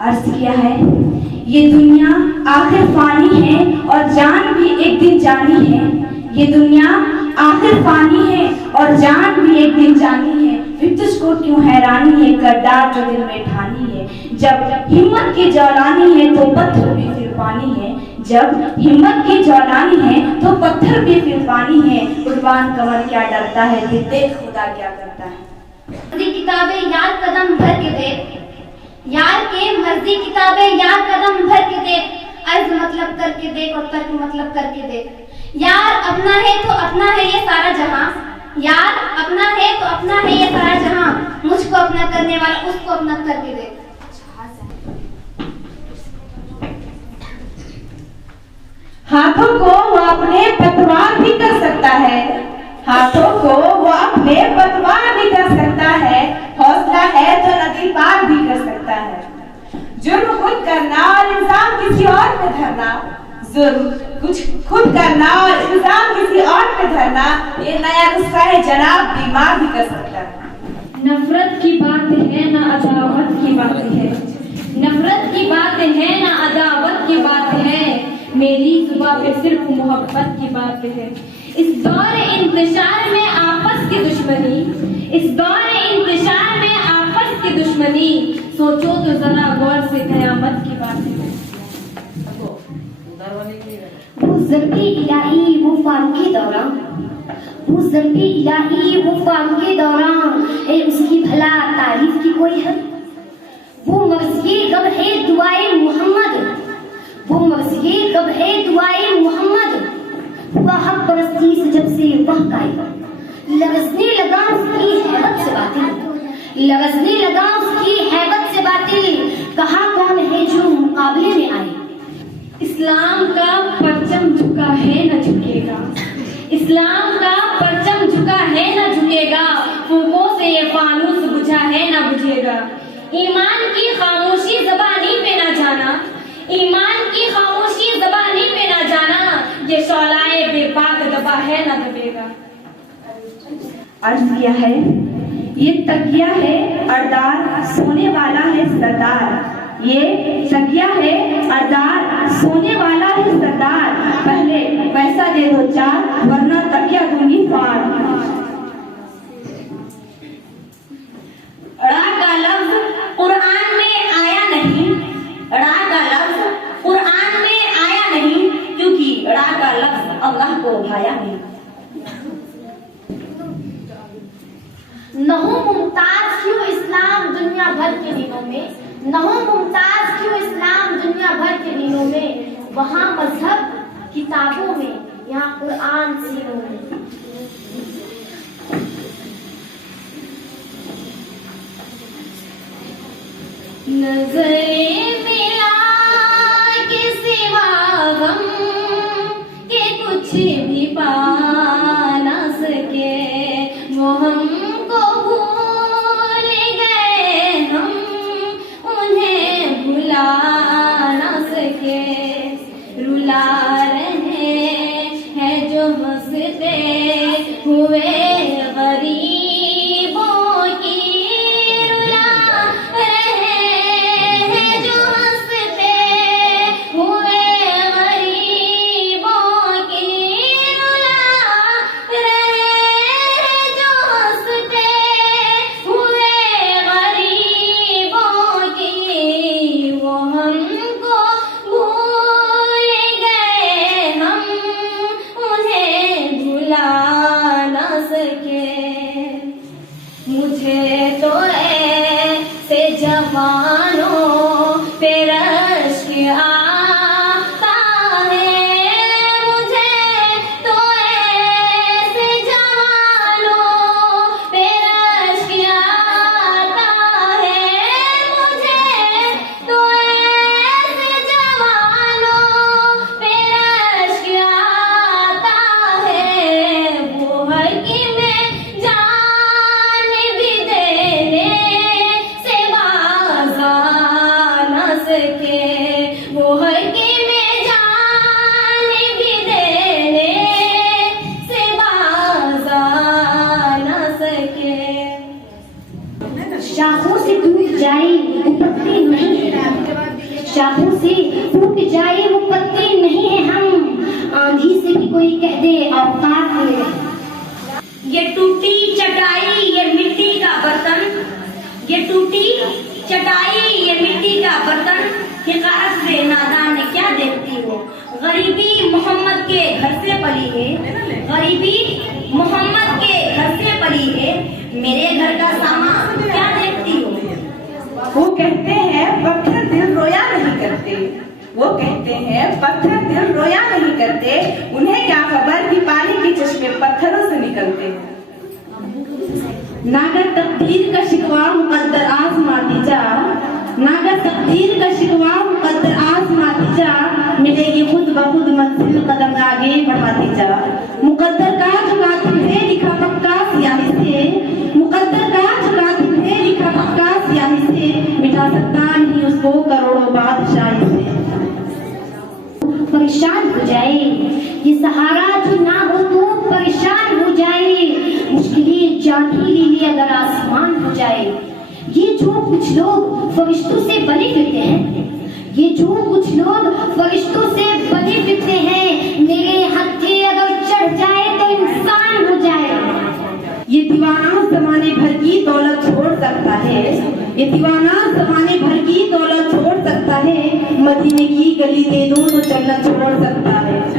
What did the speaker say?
अर्ज किया है, ये दुनिया आखिर फानी है और जान भी एक दिन जानी है। ये दुनिया आखिर फानी है और जान भी एक दिन जानी है। फिर तुझको क्यों हैरानी है, करदार जो दिल में ठानी है। जब हिम्मत की जौलानी है तो पत्थर भी फिर पानी है। जब हिम्मत की जौलानी है तो पत्थर भी फिर पानी है। कुर्बान कमर क्या डरता है, दिल देख खुदा क्या करता है। मर्जी किताबें यार कदम भर के देख, यार के मर्जी किताबें यार कदम भर के देख। अर्ज मतलब करके देख और तर्क मतलब करके देख। यार अपना है तो अपना है ये सारा जहां, यार अपना है तो अपना है ये सारा जहां। मुझको अपना करने वाला उसको अपना करके देख। हाथों को वो अपने पतवार भी कर सकता है, हाथों को वो अपने पतवार भी कर सकता है। हौसला है तो नदी पार भी कर सकता है। जुर्म खुद करना और इल्जाम किसी और पे धरना, जुर्म कुछ खुद करना और इल्जाम किसी और पे धरना, ये नया नुस्खा है जनाब, बीमार भी कर सकता है। नफरत की बात है ना अदावत की बात है, नफरत की बात है ना अदावत की बात है। मेरी जुबां पे सिर्फ मोहब्बत की बात है। इस दौर इंतशार में आपस की दुश्मनी, इस दौर इंतशार में आपस की दुश्मनी, सोचो तो जरा गौर से कयामत की बात है। वो ज़र्बे इलाही वो फारूक़े दौरान, वो ज़र्बे इलाही वो फारूक़े दौरान, है उसकी भला तारीफ की कोई हद। वो मर्ज़िए कब है दुआए मोहम्मद, वो मर्ज़िए कब है दुआए मोहम्मद। हुआ हक परस्ती से जब से बहकाएगा, लरज़ने लगा उसकी हैबत से बातिल, लरज़ने लगा उसकी हैबत से बातिल। कहा कौन है जो मुकाबले में आए। इस्लाम का परचम झुका है न झुकेगा, इस्लाम का परचम झुका है न झुकेगा। फूकों से ये फानूस बुझा है न बुझेगा। ईमान की खामोशी ज़बानी पे न जाना, ईमान की खामोशी ज़बानी पे न जाना। ये शौलाए बेबाक दबा है न दबेगा। अर्ज किया है, ये तकिया है अरदार सोने वाला है सरदार। ये तकिया है अरदार सोने वाला है सरदार। पहले पैसा दे दो चार वरना तकिया दूंगी फाड़। अड़ा का लफ्ज कुरान में आया नहीं, अड़ा का लफ्ज कुरान में आया नहीं, क्योंकि अड़ा का लफ्ज अल्लाह को भाया नहीं। न हो मुमताज क्यों इस्लाम दुनिया भर के दिनों में, न हो मुमताज क्यों इस्लाम दुनिया भर के दिनों में। वहाँ मजहब किताबों में, यहाँ कुरान सीनों में। नजरे मिला के सिवा गम के कुछ भी पा ना सके। वो हमको भूल गए, हम उन्हें भुला ना सके। रुला रहे हैं जो हंसते हुए गरीबों की, रुला रहे कोई कह दे औकात में रहे। ये टूटी चटाई ये मिट्टी का बर्तन, ये टूटी चटाई ये मिट्टी का बर्तन, हिकारत से नादान ने क्या देखती हो। गरीबी मोहम्मद के घर से पली है, गरीबी मोहम्मद के घर से पली है, मेरे घर का सामान क्या देखती हो। वो कहते हैं पत्थर दिल रोया नहीं करते, वो कहते हैं पत्थर दिल रोया नहीं करते, उन्हें क्या खबर कि पानी के चश्मे पत्थरों से निकलते हैं। नागर तकदीर का शिकवा मुकद्दर आजमाती जा, नागर तकदीर का शिकवा मुकद्दर आजमाती जा, मिलेगी खुद ब खुद मंजिल कदम आगे बढ़ाती जा। मुकद्दर का झुका तुझे लिखा पक्का स्याही से, मुकद्दर का झुका तुझे लिखा पक्का स्याही से, मिटा सकता नहीं उसको करोड़ों बादशाही से। परेशान हो जाए ये सहारा जो ना हो तो परेशान हो जाए, मुश्किलें जान ही ले अगर आसमान हो जाए। ये जो कुछ लोग फरिश्तों से बने फिरते हैं, ये जो कुछ लोग फरिश्तों से बने फिरते हैं, मेरे हत्थे अगर चढ़ जाए तो इंसान हो जाए। ये दीवाना जमाने भर की दौलत छोड़ सकता है, ये दीवाना जमाने भर की दौलत छोड़ सकता है, मदीने की गली दे दूं तो चलना छोड़ सकता है।